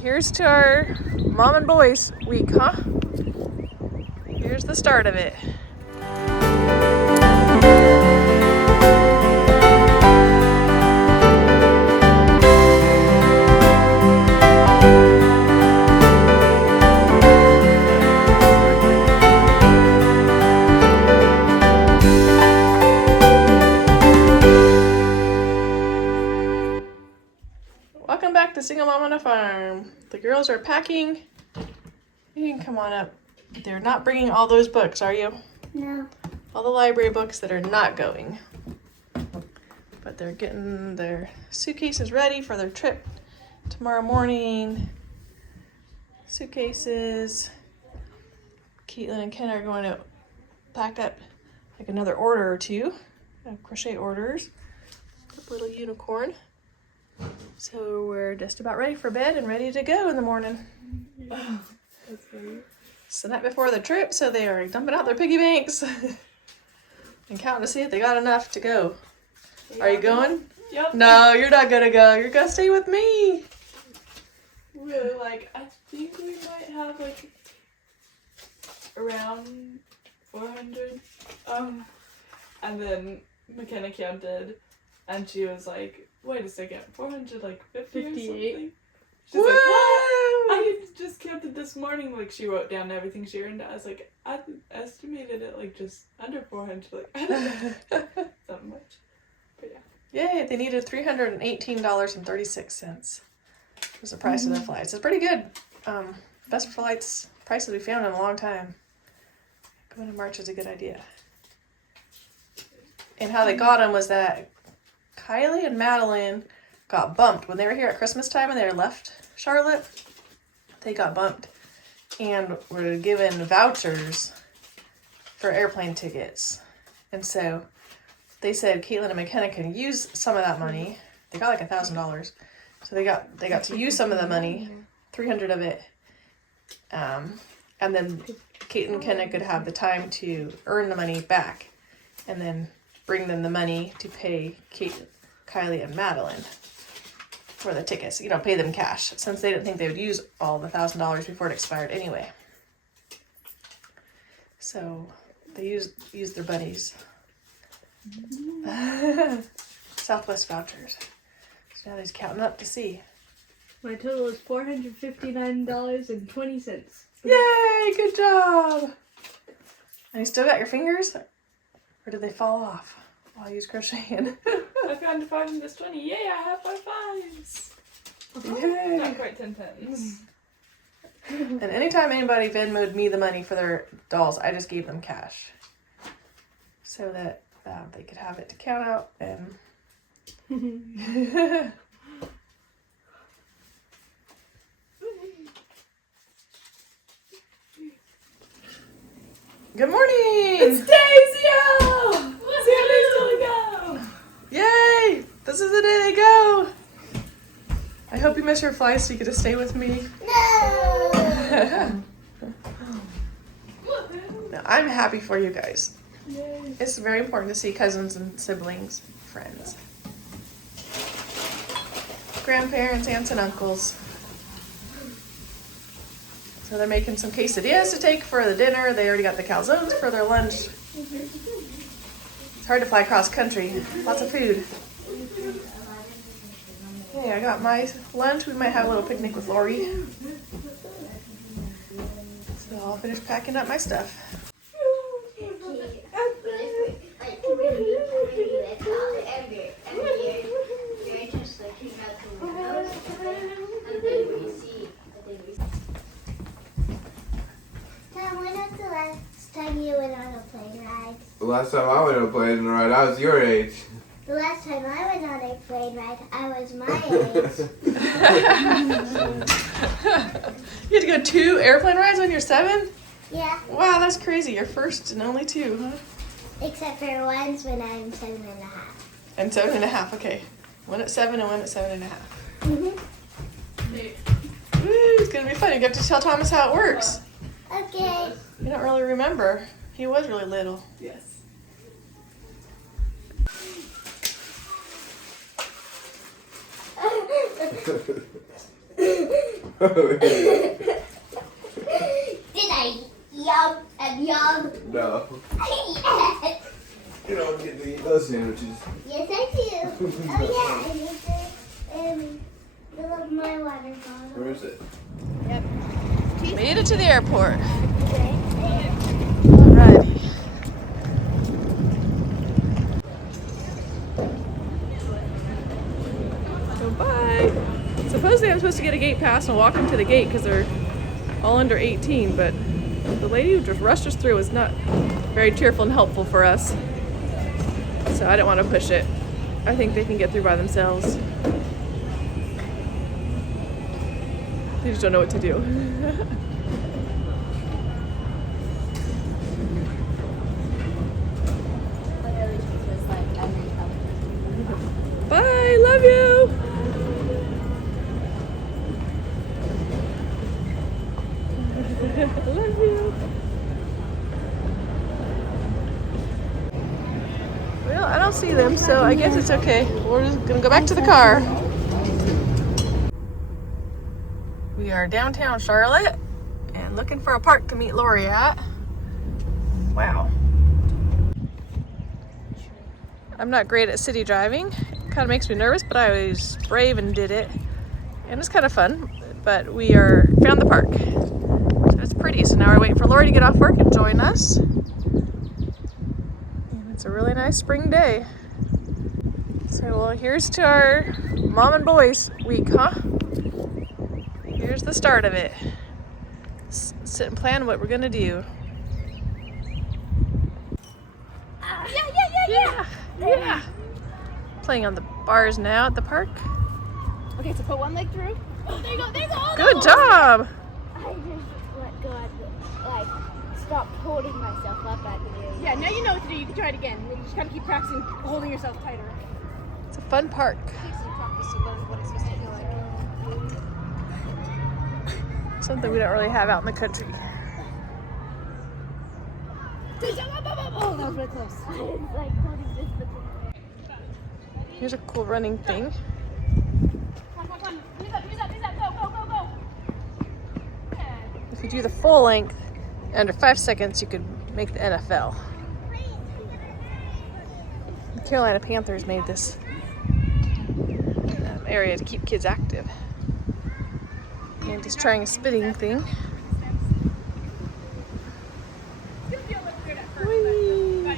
here's to our mom and boys week, huh? Here's the start of it. Welcome back to Single Mom on a Farm. The girls are packing. You can come on up. They're not bringing all those books, are you? No. All the library books that are not going. But they're getting their suitcases ready for their trip tomorrow morning. Suitcases. Caitlin and Ken are going to pack up like another order or two of crochet orders. Little unicorn. So we're just about ready for bed and ready to go in the morning. That's funny. It's the night before the trip, so they are dumping out their piggy banks and counting to see if they got enough to go. Are you going? Yep. No, you're not gonna go. You're gonna stay with me. Really, I think we might have around 400. And then McKenna counted, and she was like, "Wait a second, 450 58. or something." She's like, "What? I just counted this morning." She wrote down everything she earned. I was like, "I estimated it just under 400." I don't know, that much. But yeah. Yay! They needed $318.36. Was the price of their flights. It's pretty good. Best flights prices we found in a long time. Going to March is a good idea. And how they got them was that Kylie and Madeline got bumped when they were here at Christmas time and they left Charlotte. They got bumped and were given vouchers for airplane tickets. And so they said Caitlin and McKenna can use some of that money. They got like $1,000. So they got to use some of the money, 300 of it. And then Kate and McKenna could have the time to earn the money back and then bring them the money to pay Kate, Kylie, and Madeline for the tickets. Pay them cash, since they didn't think they would use all the $1,000 before it expired anyway. So they used their buddies. Southwest vouchers. So now they're counting up to see. My total is $459.20. Yay! Good job! And you still got your fingers? Or did they fall off while you was crocheting? I found 5 in this 20. Yay, I have 5 5s. Yay! Not quite 10 10s. And anytime anybody Venmo'd me the money for their dolls, I just gave them cash. So that they could have it to count out and... Good morning! It's Daisy! See how they still go! Yay! This is the day they go! I hope you miss your flights so you get to stay with me. No! No, I'm happy for you guys. Yay. It's very important to see cousins and siblings, friends. Grandparents, aunts, and uncles. So they're making some quesadillas to take for the dinner. They already got the calzones for their lunch. It's hard to fly cross country. Lots of food. Hey, I got my lunch. We might have a little picnic with Lori. So I'll finish packing up my stuff. When was the last time you went on a plane ride? The last time I went on a plane ride, I was your age. The last time I went on a plane ride, I was my age. You had to go 2 airplane rides when you're 7? Yeah, Wow, that's crazy. Your first and only 2, huh? except for once when I'm 7.5. And 7.5, okay. One at 7 and one at 7.5. Mm-hmm. Woo, it's gonna be fun. You get to tell Thomas how it works. Okay. You don't really remember. He was really little. Yes. Did I yum and yum? No. Yes. You don't get to eat those sandwiches. Yes, I do. Oh yeah, I need to fill up my water bottle. Where is it? Made it to the airport. Right there. Alrighty. So bye. Supposedly I'm supposed to get a gate pass and walk them to the gate because they're all under 18, but the lady who just rushed us through was not very cheerful and helpful for us. So I didn't want to push it. I think they can get through by themselves. They just don't know what to do. Bye, love you. Love you. Well, I don't see them, so I guess it's okay. We're just gonna go back to the car. We are downtown Charlotte and looking for a park to meet Lori at. Wow. I'm not great at city driving. Kind of makes me nervous, but I was brave and did it. And it's kind of fun, but we found the park. So it's pretty. So now we're waiting for Lori to get off work and join us. And it's a really nice spring day. So well, here's to our mom and boys week, huh? Here's the start of it. Sit and plan what we're gonna do. Yeah. Playing on the bars now at the park. Okay, so put one leg through. Oh, there you go. There's all. Good job. I just let go of stopped holding myself up at the end. Yeah, now you know what to do. You can try it again. You just gotta keep practicing holding yourself tighter. It's a fun park. Practice to learn what it's supposed to feel like. Something we don't really have out in the country. Oh, that was really close. I was like holding this with Here's a cool running thing. Come on. Use up. Go. If you do the full length, under 5 seconds, you could make the NFL. The Carolina Panthers made this area to keep kids active. And just trying a spitting thing. Whee!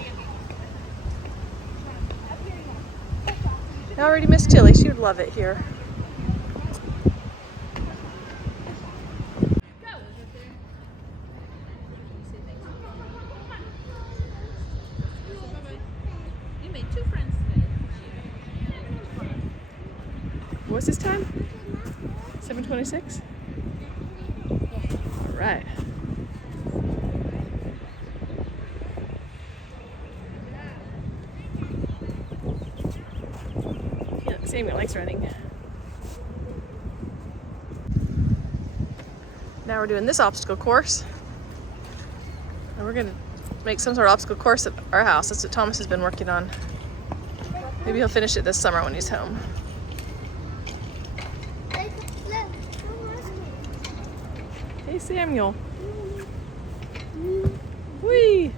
I already missed Tilly. She would love it here. What's this time? 7:26? All right. Yeah, Samuel likes running. Now we're doing this obstacle course. And we're gonna make some sort of obstacle course at our house. That's what Thomas has been working on. Maybe he'll finish it this summer when he's home. Hey Samuel. Whee!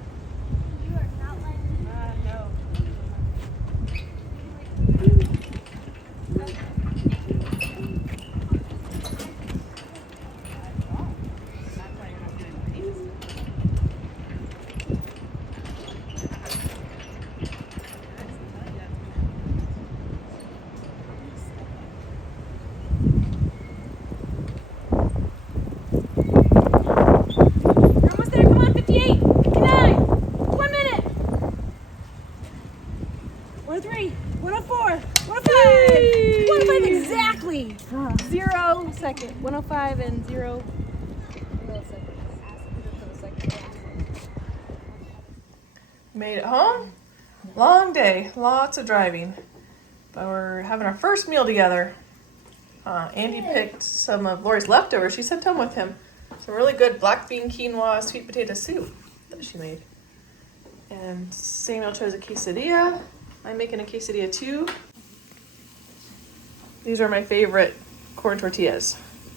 Exactly. 0 second. 105 and 0 milliseconds. Made it home. Long day, lots of driving. But we're having our first meal together. Andy picked some of Lori's leftovers. She sent home with him. Some really good black bean quinoa sweet potato soup that she made. And Samuel chose a quesadilla. I'm making a quesadilla too. These are my favorite corn tortillas.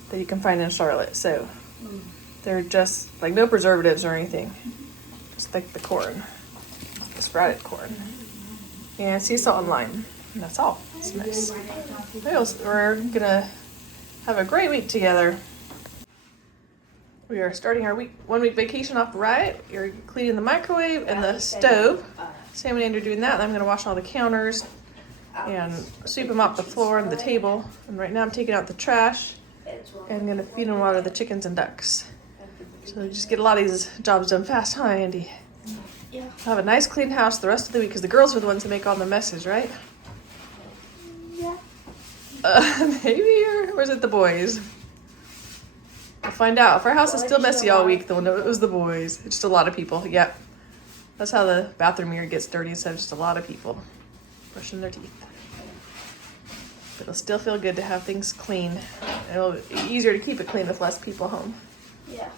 that you can find in Charlotte. So they're just like no preservatives or anything. Just like the corn, the sprouted corn, and sea salt and lime. And that's all. It's nice. We're gonna have a great week together. We are starting our 1 week vacation off right. You're cleaning the microwave and the stove. Sam and Andrew are doing that. And I'm gonna wash all the counters and sweep and mop the floor and the table. And right now I'm taking out the trash and I'm gonna feed and water the chickens and ducks. So just get a lot of these jobs done fast, huh, Andy? Yeah. I'll have a nice clean house the rest of the week because the girls are the ones that make all the messes, right? Yeah. Maybe, or is it the boys? We'll find out. If our house is still messy all week, they'll know it was the boys. It's just a lot of people. Yep. That's how the bathroom mirror gets dirty instead of just a lot of people brushing their teeth. But it'll still feel good to have things clean. It'll be easier to keep it clean with less people home. Yeah.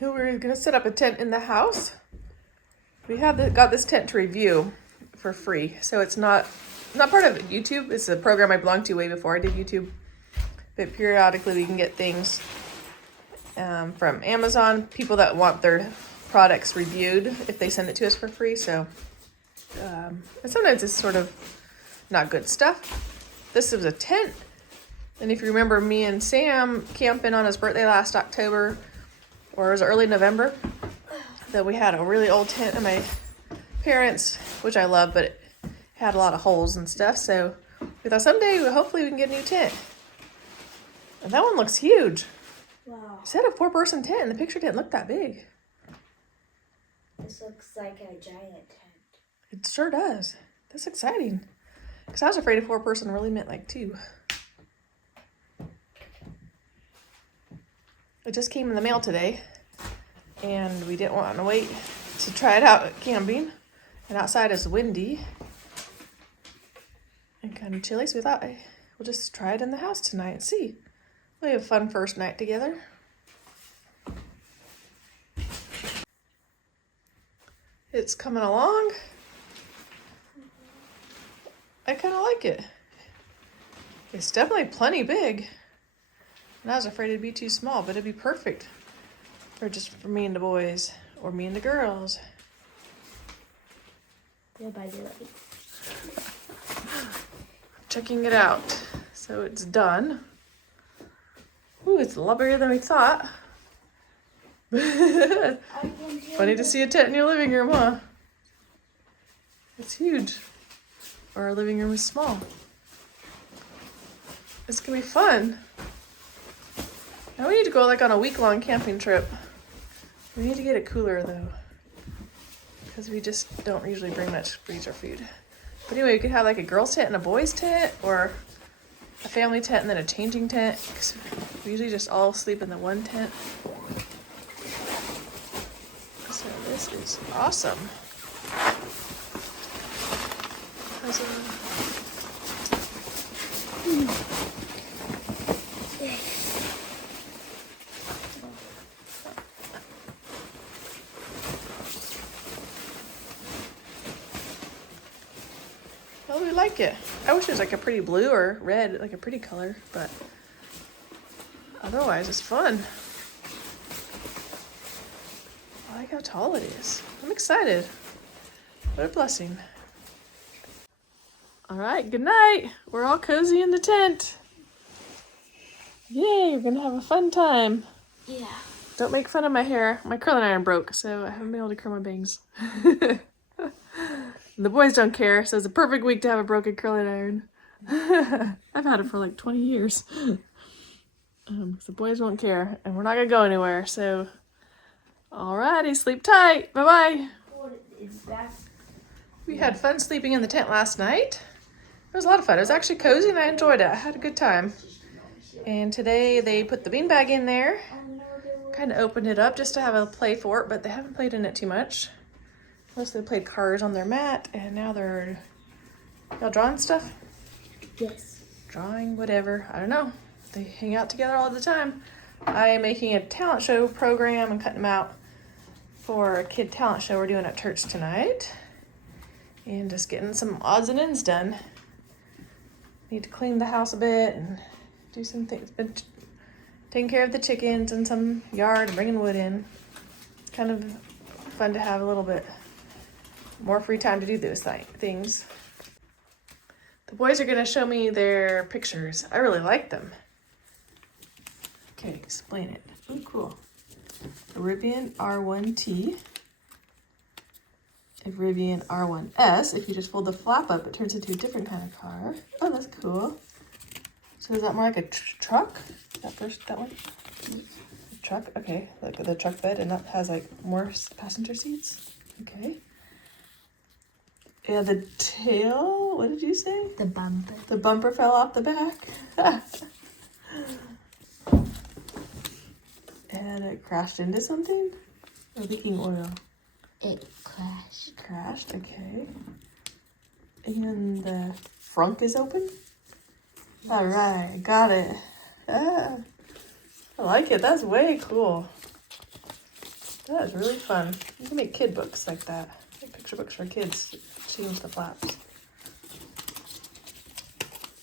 We're gonna set up a tent in the house. We have got this tent to review for free, so it's not part of YouTube. It's a program I belonged to way before I did YouTube. But periodically we can get things from Amazon, people that want their products reviewed if they send it to us for free. So and sometimes it's sort of not good stuff. This was a tent, and if you remember me and Sam camping on his birthday last October, or it was early November, that we had a really old tent at my parents', which I love, but it had a lot of holes and stuff. So we thought someday, hopefully we can get a new tent. And that one looks huge. Wow. It said a 4-person tent, and the picture didn't look that big. This looks like a giant tent. It sure does. That's exciting. Because I was afraid a 4-person really meant like 2. It just came in the mail today, and we didn't want to wait to try it out camping. And outside is windy and kind of chilly, so we thought we'll just try it in the house tonight and see. We have a fun first night together. It's coming along. I kind of like it. It's definitely plenty big. And I was afraid it'd be too small, but it'd be perfect for me and the boys, or me and the girls. Goodbye, Lily. Checking it out. So it's done. Ooh, it's a lot bigger than we thought. Funny to see a tent in your living room, huh? It's huge. Our living room is small. It's gonna be fun. Now we need to go like on a week-long camping trip. We need to get a cooler though, because we just don't usually bring much freezer food. But anyway, we could have like a girls' tent and a boys' tent, or a family tent and then a changing tent, because we usually just all sleep in the one tent. So this is awesome. Well, we like it. I wish it was like a pretty blue or red, like a pretty color, but otherwise it's fun. I like how tall it is. I'm excited. What a blessing. All right, good night. We're all cozy in the tent. Yay, we're gonna have a fun time. Yeah. Don't make fun of my hair. My curling iron broke, so I haven't been able to curl my bangs. The boys don't care, so it's a perfect week to have a broken curling iron. I've had it for like 20 years. The boys won't care, and we're not gonna go anywhere, so alrighty, sleep tight. Bye-bye. We had fun sleeping in the tent last night. It was a lot of fun. It was actually cozy, and I enjoyed it. I had a good time. And today they put the beanbag in there. Kind of opened it up just to have a play fort, but they haven't played in it too much. Mostly played cars on their mat, and now they're... Y'all drawing stuff? Yes. Drawing, whatever. I don't know. They hang out together all the time. I am making a talent show program and cutting them out for a kid talent show we're doing at church tonight. And just getting some odds and ends done. Need to clean the house a bit and do some things. Been taking care of the chickens and some yard and bringing wood in. Kind of fun to have a little bit more free time to do those things. The boys are gonna show me their pictures. I really like them. Okay, explain it. Oh, cool. A Rivian R1T. A Rivian R1S. If you just fold the flap up, it turns into a different kind of car. Oh, that's cool. So is that more like a truck? That one? A truck? Okay, like the truck bed, and that has like more passenger seats. Okay. Yeah, the tail, what did you say? The bumper. The bumper fell off the back. And it crashed into something? Or leaking oil? It crashed. Crashed, okay. And the frunk is open? Yes. All right, got it. Ah, I like it. That's way cool. That is really fun. You can make kid books like that. Make picture books for kids. Change the flaps.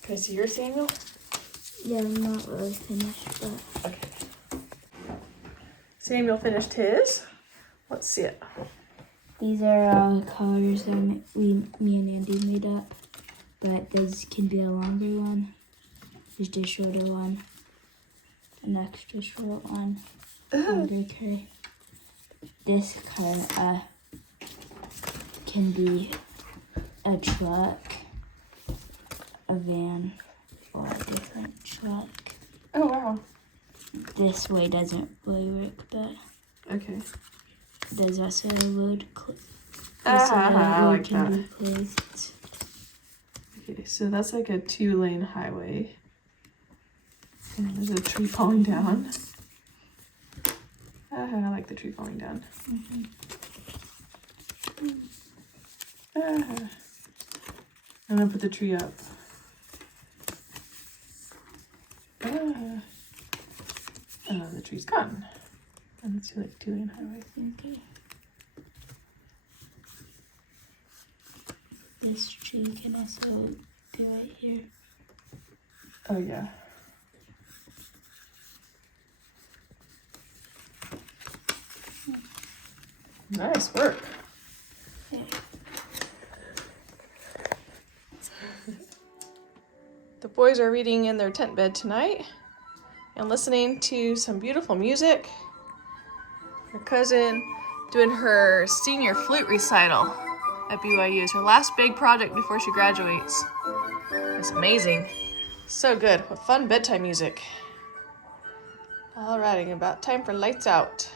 Can I see yours, Samuel? Yeah, I'm not really finished, but... Okay. Samuel finished his. Let's see it. These are colors that me and Andy made up, but this can be a longer one. There's a shorter one, an extra short one, longer curve. This color can be a truck, a van, or a different truck. Oh, wow. This way doesn't really work, but Okay. there's also a load I like can that. be placed. Okay, so that's like a 2-lane highway. And there's a tree falling down. I like the tree falling down. I'm gonna put the tree up. Oh, the tree's gone. And it's like 2-lane highway. Okay. This tree can also be right here. Oh yeah. Nice work. Yeah. The boys are reading in their tent bed tonight and listening to some beautiful music. Her cousin doing her senior flute recital at BYU. It's her last big project before she graduates. It's amazing. So good. What fun bedtime music. Alrighty, about time for lights out.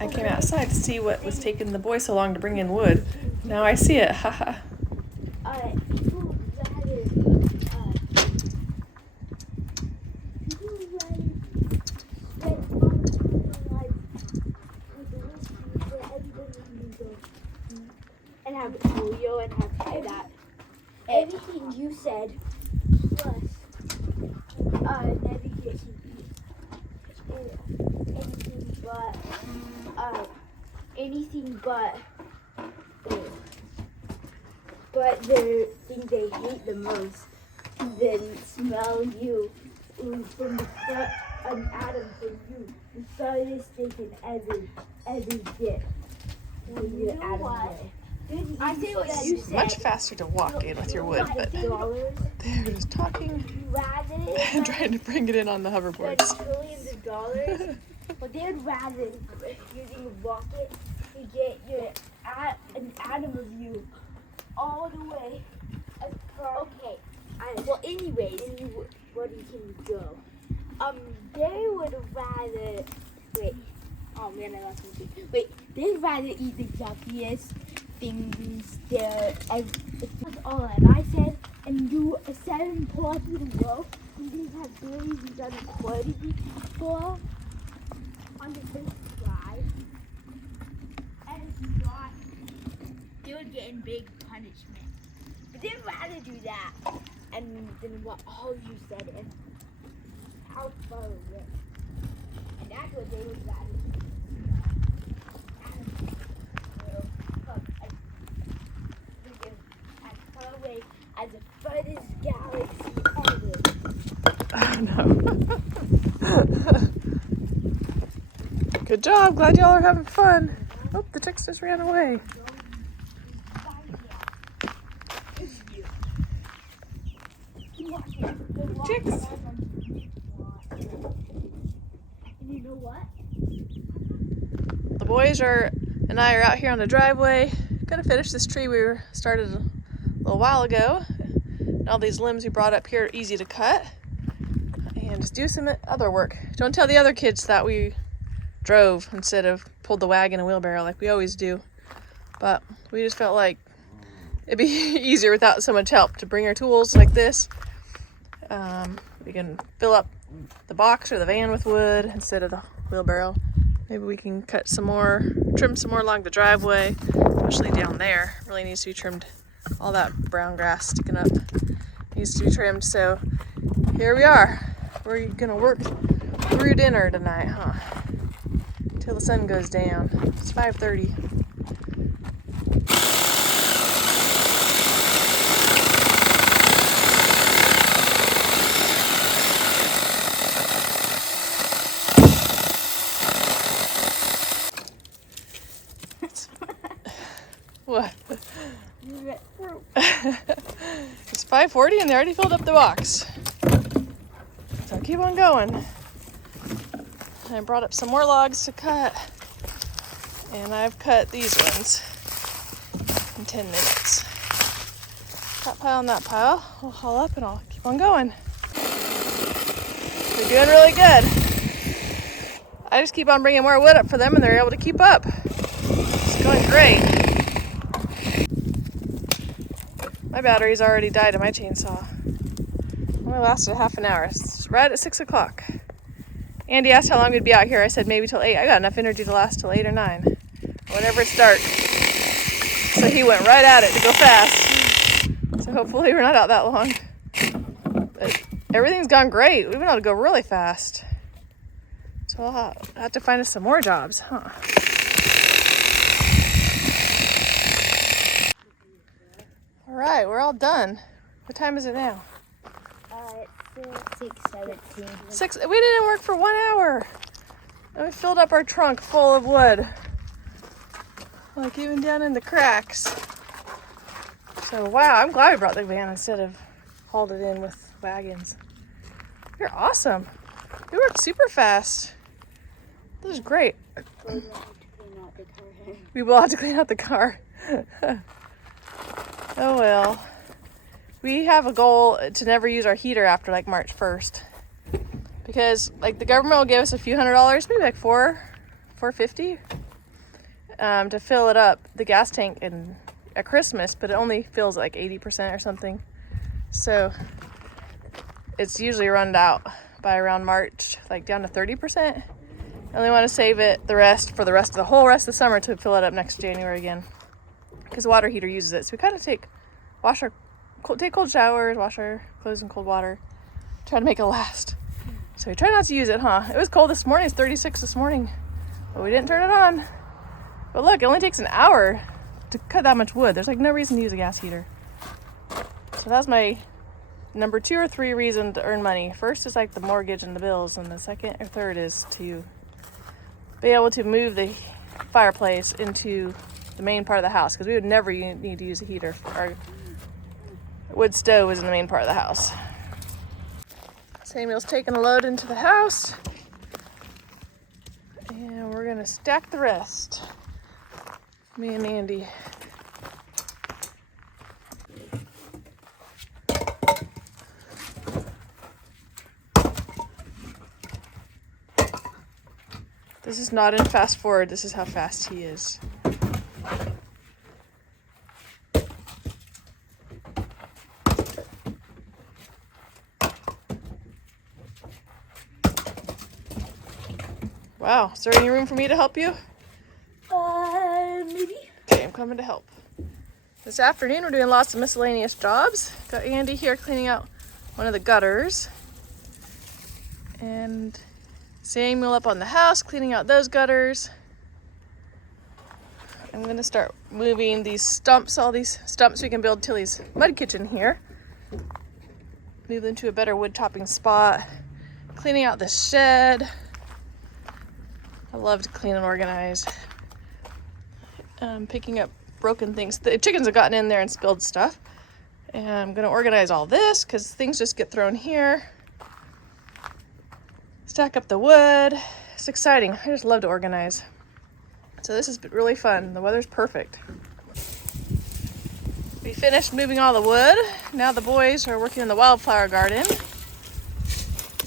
I came outside to see what was taking the boys so long to bring in wood. Now I see it. Haha. And have polio and have that. Everything you said plus navigation. Anything but the thing they hate the most, then smell you from the front, an atom from you, the farthest they can ever get. When you're out of the way. I say what you said. Much faster to walk in with your wood, but they're just talking and trying to bring it in on the hoverboards. Trillions of dollars, but they'd rather using a rocket to get an atom of you all the way across. Okay. Well, anyways, where you can go. They would rather wait. Oh man, I lost my feet. Wait, they'd rather eat the yuckiest things there. That's all that I said. And do a 7 parts in a row. And these have berries you've done quality for on the first try. And if not, they would get in big punishment. But they'd rather do that and than what all you said and how far away. And That's what they would rather. As far away as the furthest galaxy ever. Oh no. Good job. Glad y'all are having fun. Oh, the chicks just ran away. Chicks. And you know what? The boys and I are out here on the driveway. Gonna finish this tree we started a little while ago. And all these limbs we brought up here are easy to cut. And just do some other work. Don't tell the other kids that we drove instead of pulled the wagon and wheelbarrow like we always do. But we just felt like it'd be easier without so much help to bring our tools like this. We can fill up the box or the van with wood instead of the wheelbarrow. Maybe we can cut some more, trim some more along the driveway, especially down there. Really needs to be trimmed. All that brown grass sticking up needs to be trimmed. So here we are. We're gonna work through dinner tonight, huh? Till the sun goes down. It's 5:30. What? It's 5:40 and they already filled up the box. So keep on going. I brought up some more logs to cut. And I've cut these ones in 10 minutes. That pile and that pile. I'll haul up and I'll keep on going. They're doing really good. I just keep on bringing more wood up for them and they're able to keep up. It's going great. My battery's already died in my chainsaw. Only lasted half an hour. It's right at 6 o'clock. Andy asked how long we'd be out here. I said maybe till 8. I got enough energy to last till 8 or 9. Whenever it's dark. So he went right at it to go fast. So hopefully we're not out that long. But everything's gone great. We've been able to go really fast. So I'll have to find us some more jobs, huh? All right, we're all done. What time is it now? It's 6:17. 6. We didn't work for 1 hour. And we filled up our trunk full of wood. Like even down in the cracks. So wow, I'm glad we brought the van instead of hauled it in with wagons. You're awesome. We worked super fast. This is great. We will have to clean out the car. Oh well. We have a goal to never use our heater after like March 1st. Because like the government will give us a few $100s, maybe like $450, to fill it up, the gas tank at Christmas, but it only fills like 80% or something. So it's usually run out by around March, like down to 30%. And we want to save it the rest of the summer to fill it up next January again. Because the water heater uses it. So we kind of take cold showers, wash our clothes in cold water, try to make it last. So we try not to use it, huh? It was cold this morning. It's 36 this morning, but we didn't turn it on. But look, it only takes an hour to cut that much wood. There's like no reason to use a gas heater. So that's my number 2 or 3 reason to earn money. First is like the mortgage and the bills, and the second or third is to be able to move the fireplace into the main part of the house, because we would never need to use a heater. Our wood stove is in the main part of the house. Samuel's taking a load into the house, and we're gonna stack the rest. Me and Andy. This is not in fast forward, this is how fast he is. Wow, is there any room for me to help you? Maybe. Okay, I'm coming to help. This afternoon we're doing lots of miscellaneous jobs. Got Andy here cleaning out one of the gutters. And Samuel up on the house, cleaning out those gutters. I'm gonna start moving these stumps, all these stumps we can build Tilly's mud kitchen here. Move them to a better wood chopping spot. Cleaning out the shed. I love to clean and organize. Picking up broken things. The chickens have gotten in there and spilled stuff. And I'm gonna organize all this because things just get thrown here. Stack up the wood. It's exciting. I just love to organize. So this has been really fun. The weather's perfect. We finished moving all the wood. Now the boys are working in the wildflower garden.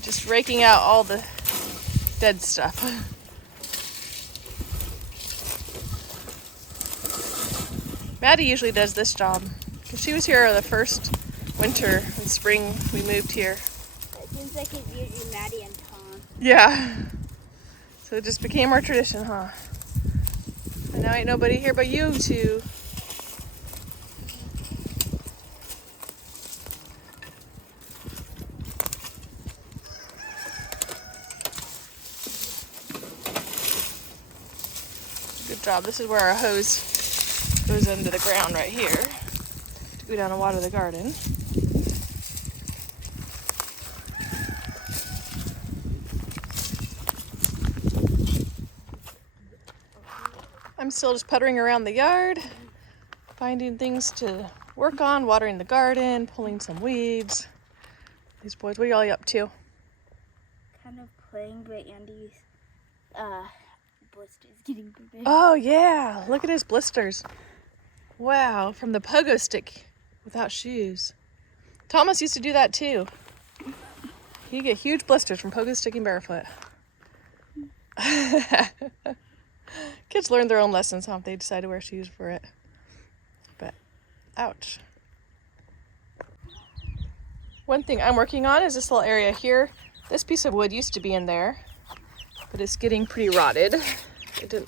Just raking out all the dead stuff. Maddie usually does this job because she was here the first winter and spring we moved here. It seems like it's usually Maddie and Tom. Yeah. So it just became our tradition, huh? And now ain't nobody here but you two. Good job. This is where our hose goes into the ground right here to go down and water the garden. I'm still just puttering around the yard, finding things to work on, watering the garden, pulling some weeds. These boys, what are y'all up to? Kind of playing, but Andy's blister's getting bigger. Oh yeah, look at his blisters. Wow, from the pogo stick without shoes. Thomas used to do that too. He'd get huge blisters from pogo sticking barefoot. Kids learn their own lessons, huh, if they decide to wear shoes for it. But, ouch. One thing I'm working on is this little area here. This piece of wood used to be in there, but it's getting pretty rotted. It didn't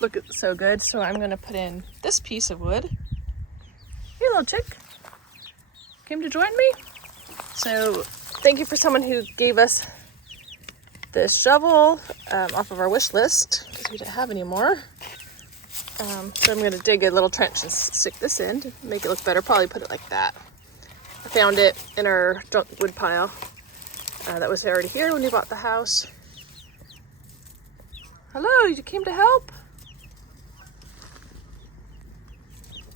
look so good, so I'm gonna put in this piece of wood. Hey, little chick. Came to join me? So, thank you for someone who gave us this shovel off of our wish list because we didn't have any more. So I'm going to dig a little trench and stick this in to make it look better. Probably put it like that. I found it in our junk wood pile that was already here when we bought the house. Hello, you came to help?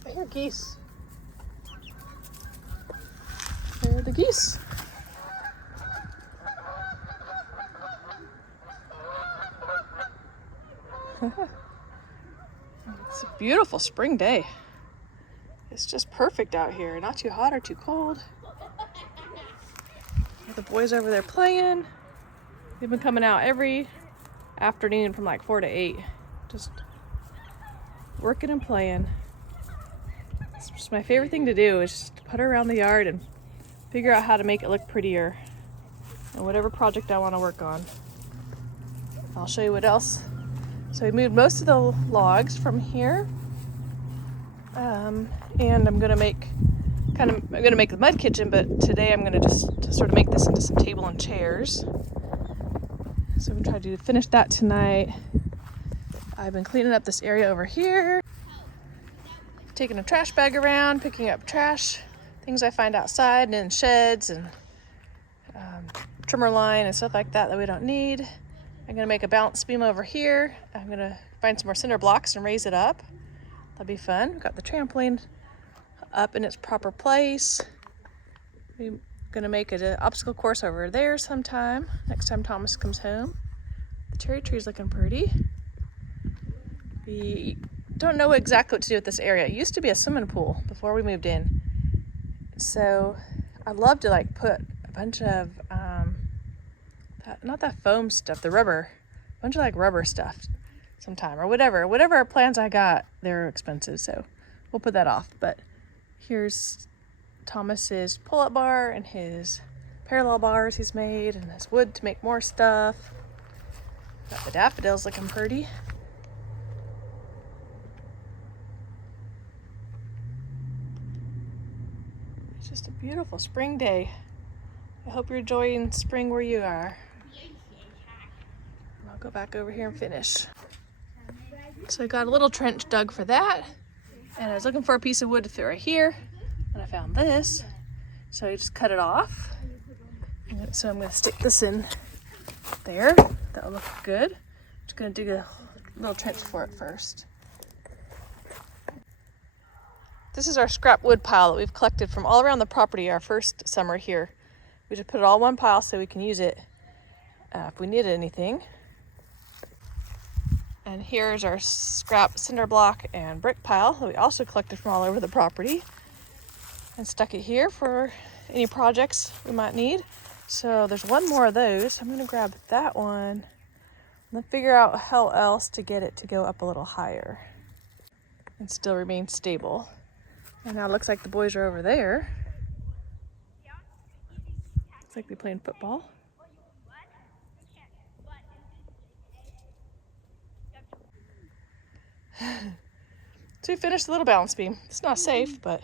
I hear geese. There are the geese. It's a beautiful spring day. It's just perfect out here. Not too hot or too cold. The boys over there playing. They've been coming out every afternoon from like 4 to 8. Just working and playing. It's just my favorite thing to do is just putter around the yard and figure out how to make it look prettier. And whatever project I want to work on. I'll show you what else. So we moved most of the logs from here, and I'm gonna make the mud kitchen. But today I'm gonna just sort of make this into some table and chairs. So I'm gonna try to finish that tonight. I've been cleaning up this area over here, taking a trash bag around, picking up trash, things I find outside and in sheds and trimmer line and stuff like that we don't need. I'm gonna make a balance beam over here. I'm gonna find some more cinder blocks and raise it up. That'll be fun. We've got the trampoline up in its proper place. We're gonna make an obstacle course over there sometime, next time Thomas comes home. The cherry tree's looking pretty. We don't know exactly what to do with this area. It used to be a swimming pool before we moved in. So I'd love to like put a bunch of not that foam stuff, the rubber, a bunch of like rubber stuff sometime or whatever plans I got. They're expensive, so we'll put that off. But here's Thomas's pull-up bar and his parallel bars he's made and his wood to make more stuff. Got the daffodils looking pretty. It's just a beautiful spring day. I hope you're enjoying spring where you are. I'll go back over here and finish. So I got a little trench dug for that. And I was looking for a piece of wood to fit right here. And I found this. So I just cut it off. And so I'm going to stick this in there. That'll look good. I'm just going to dig a little trench for it first. This is our scrap wood pile that we've collected from all around the property our first summer here. We just put it all in one pile so we can use it if we needed anything. And here's our scrap cinder block and brick pile that we also collected from all over the property and stuck it here for any projects we might need. So there's one more of those. I'm going to grab that one and then figure out how else to get it to go up a little higher and still remain stable. And now it looks like the boys are over there. Looks like they're playing football. So we finished the little balance beam. It's not safe, but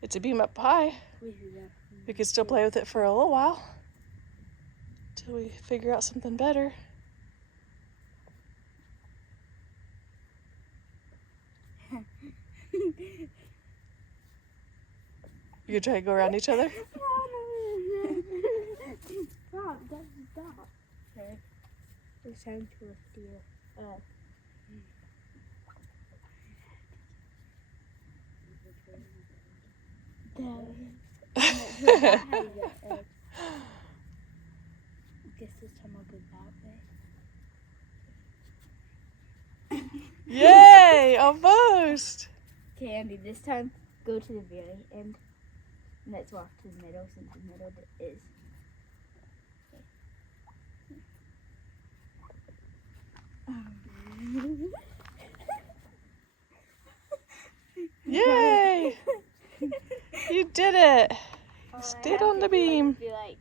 it's a beam up high. We could still play with it for a little while until we figure out something better. You gonna try to go around each other? Stop, stop. Okay. It's time to lift you up. Guess this time I'll go that way. Yay! Almost! Okay, Andy, this time go to the very end. And let's walk to the middle since the middle is. Yay! You did it! You stayed on the beam. Be like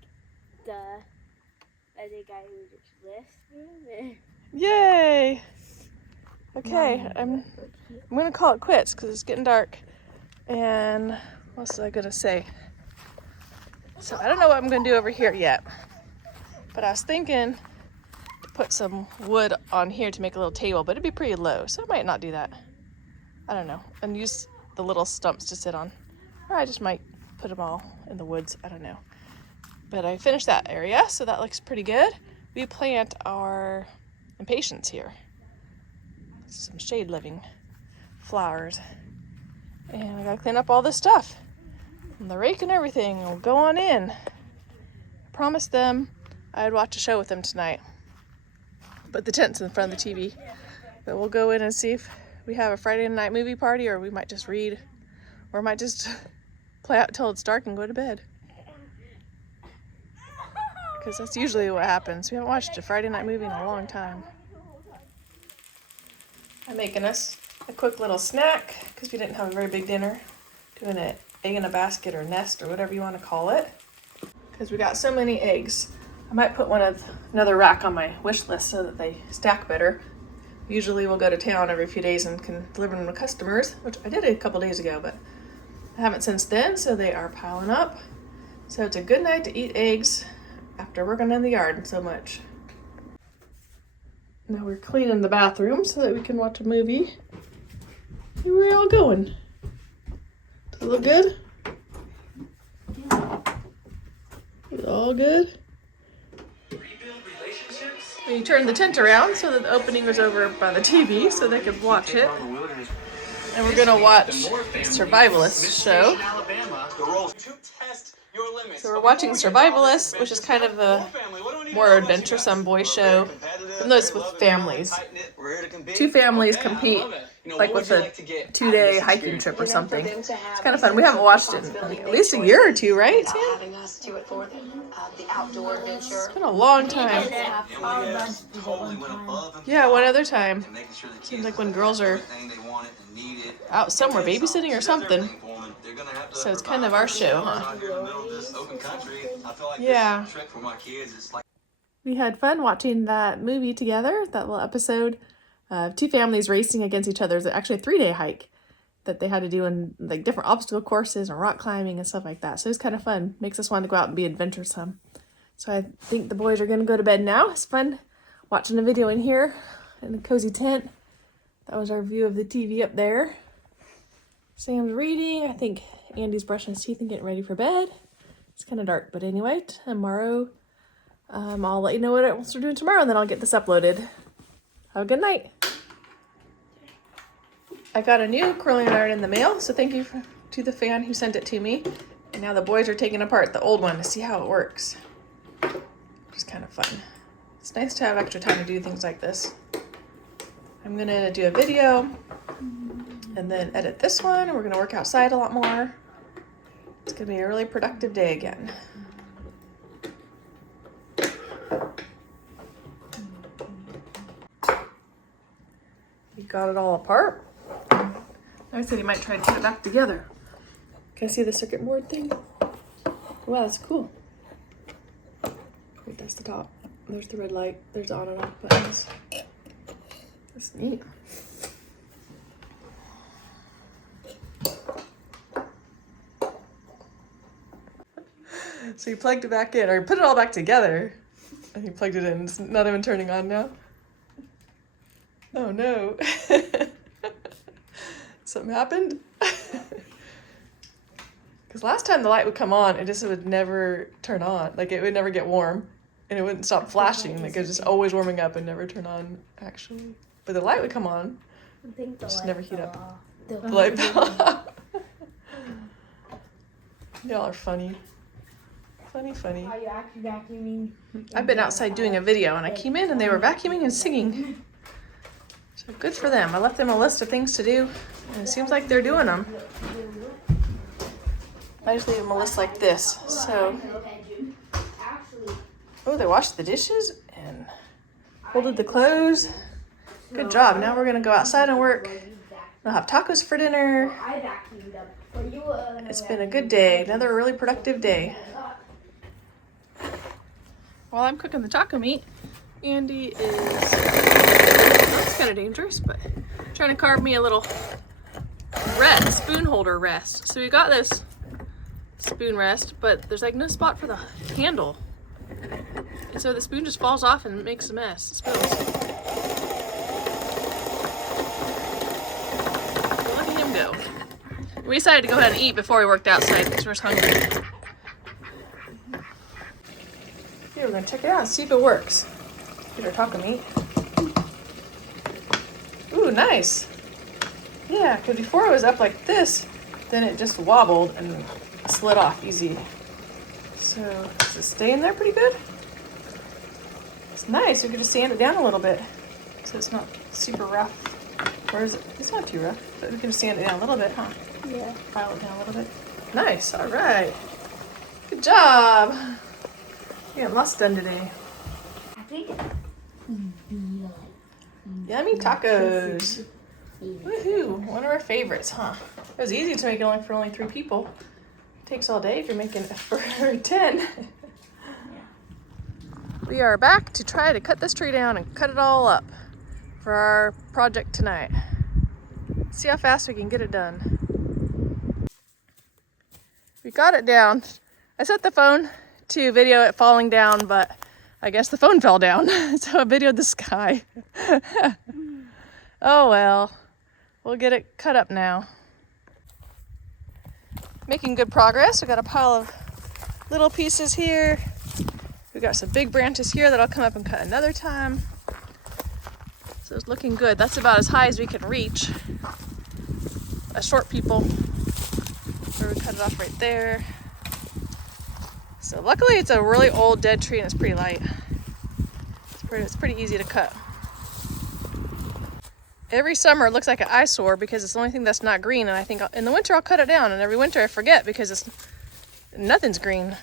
the other guy who just lifts. Yay! Okay, I'm gonna call it quits because it's getting dark. And what was I gonna say? So I don't know what I'm gonna do over here yet. But I was thinking to put some wood on here to make a little table, but it'd be pretty low, so I might not do that. I don't know. And use the little stumps to sit on. Or I just might put them all in the woods. I don't know. But I finished that area, so that looks pretty good. We plant our impatiens here. Some shade living flowers. And I gotta clean up all this stuff. And the rake and everything will go on in. I promised them I'd watch a show with them tonight. But the tent's in front of the TV. But we'll go in and see if we have a Friday night movie party, or we might just read, or might just play out till it's dark and go to bed. Because that's usually what happens. We haven't watched a Friday night movie in a long time. I'm making us a quick little snack because we didn't have a very big dinner. Doing an egg in a basket or nest or whatever you want to call it. Because we got so many eggs. I might put another rack on my wish list so that they stack better. Usually we'll go to town every few days and can deliver them to customers, which I did a couple days ago, but I haven't since then, so they are piling up. So it's a good night to eat eggs after working in the yard so much. Now we're cleaning the bathroom so that we can watch a movie. Where are we all going? Does it look good? Is it all good? We turned the tent around so that the opening was over by the TV so they could watch it. And we're gonna watch a survivalist show. So we're watching Survivalist, which is kind of a more adventuresome boy show. And those with families. Two families compete, like with a 2-day hiking trip or something. It's kind of fun. We haven't watched it in at least a year or two, right, Sam? It's been a long time. Yeah, one other time. Seems like when girls are out somewhere babysitting or something. So it's kind of our show, huh? Yeah. We had fun watching that movie together, that little episode of two families racing against each other. It's actually a 3-day hike that they had to do in like different obstacle courses and rock climbing and stuff like that. So it's kind of fun. Makes us want to go out and be adventuresome. So I think the boys are going to go to bed now. It's fun watching a video in here in the cozy tent. That was our view of the TV up there. Sam's reading. I think Andy's brushing his teeth and getting ready for bed. It's kind of dark, but anyway, tomorrow I'll let you know what else we're doing tomorrow, and then I'll get this uploaded. Have a good night. I got a new curling iron in the mail, so thank you to the fan who sent it to me. And now the boys are taking apart the old one to see how it works. Which is kind of fun. It's nice to have extra time to do things like this. I'm gonna do a video and then edit this one, and we're gonna work outside a lot more. It's gonna be a really productive day again. You got it all apart. I said he might try to put it back together. Can I see the circuit board thing? Wow, that's cool. Wait, that's the top. There's the red light. There's the on and off buttons. That's neat. So you plugged it back in, or you put it all back together, and you plugged it in. It's not even turning on now. Oh no. Something happened? Because last time the light would come on, it just would never turn on. Like it would never get warm, and it wouldn't stop flashing. Like it was just always warming up and never turn on, actually. But the light would come on, just never heat up. The light bulb. Y'all are funny. Funny. Are you actually vacuuming? I've been outside doing a video, and I came in and they were vacuuming and singing. So good for them. I left them a list of things to do, and it seems like they're doing them. I just leave them a list like this. So, oh, they washed the dishes and folded the clothes. Good job. Now we're gonna go outside and work. We'll have tacos for dinner. It's been a good day. Another really productive day. While I'm cooking the taco meat, Andy is, that's kind of dangerous, but trying to carve me a little spoon holder rest. So we got this spoon rest, but there's like no spot for the handle. And so the spoon just falls off and makes a mess. It spills. So look at him go. We decided to go ahead and eat before we worked outside because we're just hungry. Here, we're gonna check it out and see if it works. Get our taco meat. Ooh, nice. Yeah, because before it was up like this, then it just wobbled and slid off easy. So, is it staying there pretty good? It's nice. We could just sand it down a little bit so it's not super rough. Or is it? It's not too rough, but we can just sand it down a little bit, huh? Yeah. File it down a little bit. Nice. All right. Good job. We got lots done today. I think Yummy tacos. Woohoo. One of our favorites, huh? It was easy to make it for only 3 people. It takes all day if you're making it for 10. We are back to try to cut this tree down and cut it all up for our project tonight. See how fast we can get it done. We got it down. I set the phone to video it falling down, but I guess the phone fell down, so I videoed the sky. Oh well, we'll get it cut up now. Making good progress. We got a pile of little pieces here. We got some big branches here that I'll come up and cut another time. So it's looking good. That's about as high as we can reach. As short people, where we cut it off right there. So luckily it's a really old dead tree and it's pretty light. It's pretty easy to cut. Every summer it looks like an eyesore because it's the only thing that's not green, and I think in the winter I'll cut it down, and every winter I forget because nothing's green.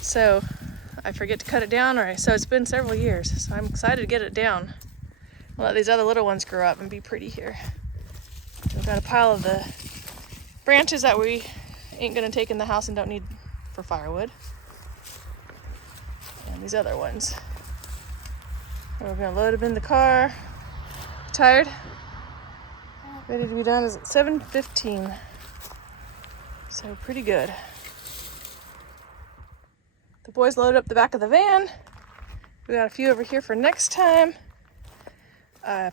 So I forget to cut it down, so it's been several years. So I'm excited to get it down. I'll let these other little ones grow up and be pretty here. We've got a pile of the branches that we ain't gonna take in the house and don't need for firewood. And these other ones. And we're gonna load them in the car. Tired? Ready to be done is at 7:15. So pretty good. The boys loaded up the back of the van. We got a few over here for next time.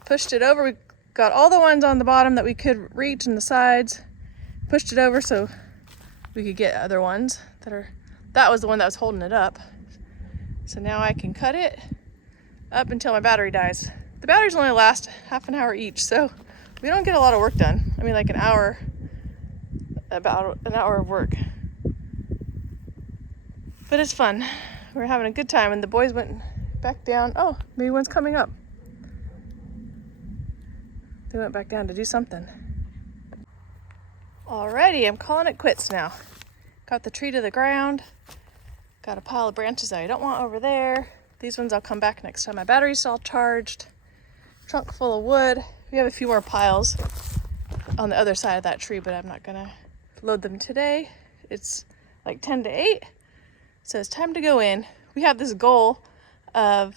Pushed it over. We got all the ones on the bottom that we could reach and the sides. Pushed it over so we could get other ones that was the one that was holding it up. So now I can cut it up until my battery dies. The batteries only last half an hour each, so we don't get a lot of work done. I mean, like about an hour of work. But it's fun. We're having a good time, and the boys went back down. Oh, maybe one's coming up. They went back down to do something. Alrighty, I'm calling it quits now. Got the tree to the ground. Got a pile of branches that I don't want over there. These ones I'll come back next time my battery's all charged. Trunk full of wood. We have a few more piles on the other side of that tree, but I'm not gonna load them today. It's like 10 to 8, so it's time to go in. We have this goal of,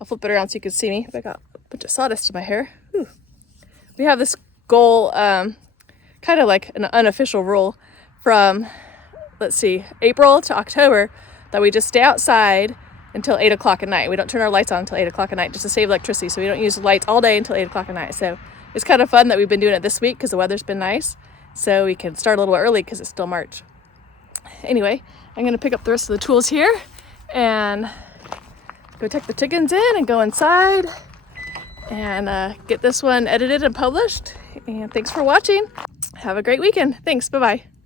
I'll flip it around so you can see me. I got a bunch of sawdust in my hair. Whew. We have this goal, kind of like an unofficial rule from, let's see, April to October, that we just stay outside until 8 o'clock at night. We don't turn our lights on until 8 o'clock at night just to save electricity, so we don't use lights all day until 8 o'clock at night. So it's kind of fun that we've been doing it this week because the weather's been nice, so we can start a little early because it's still March. Anyway, I'm going to pick up the rest of the tools here and go take the chickens in and go inside and get this one edited and published. And thanks for watching. Have a great weekend. Thanks. Bye-bye.